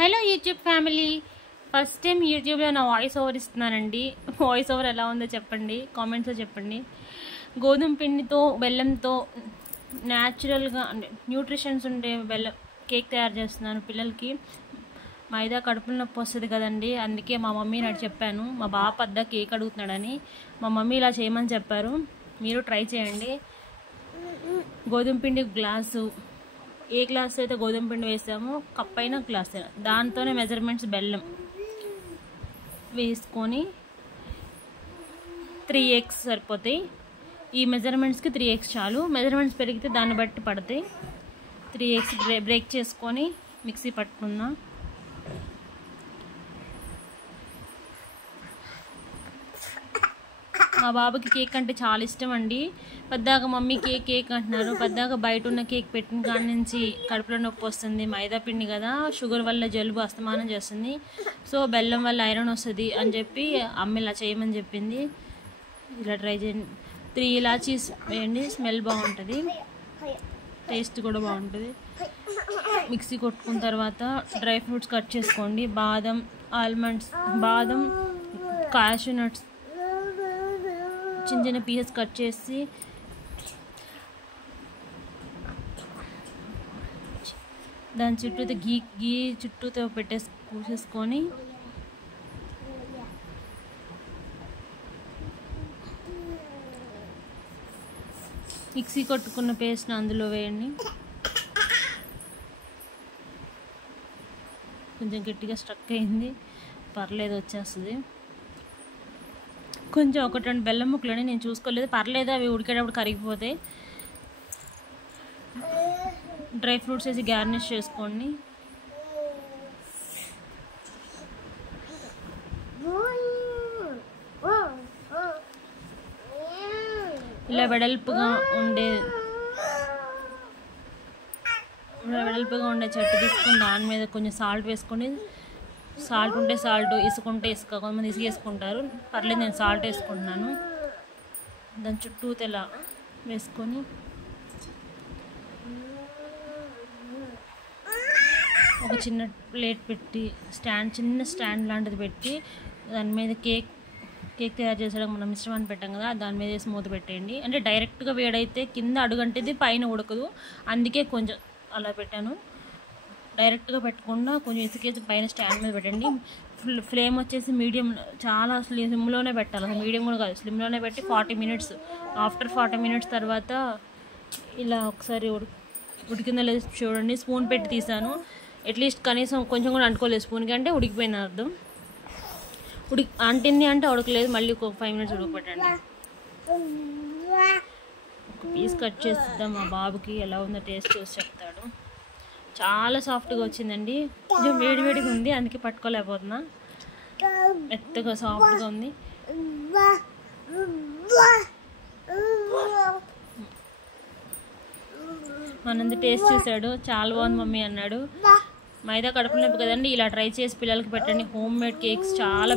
Hello YouTube family, first time యూట్యూబ్లో నా voice over ఇస్తున్నానండి. Voice over ఎలా ఉందో చెప్పండి, కామెంట్స్లో చెప్పండి. గోధుమ పిండితో బెల్లంతో న్యాచురల్గా న్యూట్రిషన్స్ ఉండే బెల్లం కేక్ తయారు చేస్తున్నాను పిల్లలకి. మైదా కడుపులో నొప్పి వస్తుంది కదండి, అందుకే మా మమ్మీని అడిగి చెప్పాను. మా బాబు పెద్ద కేక్ అడుగుతున్నాడని మా మమ్మీ ఇలా చేయమని చెప్పారు. మీరు ట్రై చేయండి. గోధుమ పిండి గ్లాసు, ఏ గ్లాస్ అయితే గోధుమ పిండి వేసామో కప్ అయిన గ్లాస్ దాంతోనే మెజర్మెంట్స్ బెల్లం వేసుకొని 3 eggs సరిపోతాయి. ఈ మెజర్మెంట్స్కి 3 eggs చాలు. మెజర్మెంట్స్ పెరిగితే దాన్ని బట్టి పడతాయి. 3 eggs బ్రేక్ చేసుకొని మిక్సీ పట్టుకున్నా. మా బాబుకి కేక్ అంటే చాలా ఇష్టం అండి. పెద్దగా మమ్మీ కేక్ అంటున్నారు. పెద్దగా బయట ఉన్న కేక్ పెట్టిన కాడి నుంచి కడుపులో నొప్పి వస్తుంది. మైదా పిండి కదా, షుగర్ వల్ల జలుబు అస్తమానం చేస్తుంది. సో బెల్లం వల్ల ఐరన్ వస్తుంది అని చెప్పి అమ్మ ఇలా చేయమని చెప్పింది. ఇలా ట్రై చేయండి. 3 ఇలాచీస్ వేయండి, స్మెల్ బాగుంటుంది, టేస్ట్ కూడా బాగుంటుంది. మిక్సీ కొట్టుకున్న తర్వాత డ్రై ఫ్రూట్స్ కట్ చేసుకోండి. బాదం, ఆల్మండ్స్, బాదం, కాషూ నట్స్ చిన్న చిన్న పీసెస్ కట్ చేసి దాని చుట్టూతో గీ చుట్టూతో పూసేసుకొని మిక్సీ కొట్టుకున్న పేస్ట్ని అందులో వేయండి. కొంచెం గట్టిగా స్ట్రక్ అయింది, పర్లేదు, వచ్చేస్తుంది. కొంచెం 1-2 బెల్లం ముక్కలని నేను చూసుకోలేదు, పర్లేదు, అవి ఉడికేటప్పుడు కరిగిపోతాయి. డ్రై ఫ్రూట్స్ వేసి గార్నిష్ చేసుకోండి. ఇలా వెడల్పుగా ఉండే చెట్టు తీసుకొని దాని మీద కొంచెం సాల్ట్ వేసుకోండి. సాల్ట్ ఉంటే సాల్ట్, ఇసుకుంటే ఇసుక, కొంతమంది ఇసుక వేసుకుంటారు, పర్లేదు, నేను సాల్ట్ వేసుకుంటున్నాను. దాని చుట్టూ ఇలా వేసుకొని ఒక చిన్న ప్లేట్ పెట్టి చిన్న స్టాండ్ లాంటిది పెట్టి దాని మీద కేక్ తయారు చేసేయడం మనం మిశ్రమాన్ని పెట్టాం కదా, దాని మీద వేసి మూత పెట్టేయండి. అంటే డైరెక్ట్గా వేడైతే కింద అడుగంటేది, పైన ఉడకదు, అందుకే కొంచెం అలా పెట్టాను. డైరెక్ట్గా పెట్టకుండా కొంచెం ఇసుకేసి పైన స్టాండ్ మీద పెట్టండి. ఫ్లేమ్ వచ్చేసి మీడియం, చాలా స్లిమ్లోనే పెట్టాలి, మీడియం కూడా కాదు, స్లిమ్లోనే పెట్టి 40 minutes. ఆఫ్టర్ 40 minutes తర్వాత ఇలా ఒకసారి ఉడికిందో లేదో చూడండి. స్పూన్ పెట్టి తీసాను, అట్లీస్ట్ కనీసం కొంచెం కూడా అంటుకోలేదు స్పూన్కి, అంటే ఉడికిపోయిన అర్థం. అంటింది అంటే ఉడకలేదు, మళ్ళీ ఒక 5 minutes ఉడకపెట్టండి. ఒక పీస్ కట్ చేద్దాం, మా బాబుకి ఎలా ఉందో టేస్ట్ చూసి చెప్తాడు. చాలా సాఫ్ట్గా వచ్చిందండి, కొంచెం వేడిగా ఉంది, అందుకే పట్టుకోలేకపోతున్నా. మెత్తగా సాఫ్ట్గా ఉంది. మనంది టేస్ట్ చూసాడు, చాలా బాగుంది మమ్మీ అన్నాడు. మైదా కడుపులో నొప్పి కదండి, ఇలా ట్రై చేసి పిల్లలకి పెట్టండి. హోమ్ మేడ్ కేక్స్ చాలా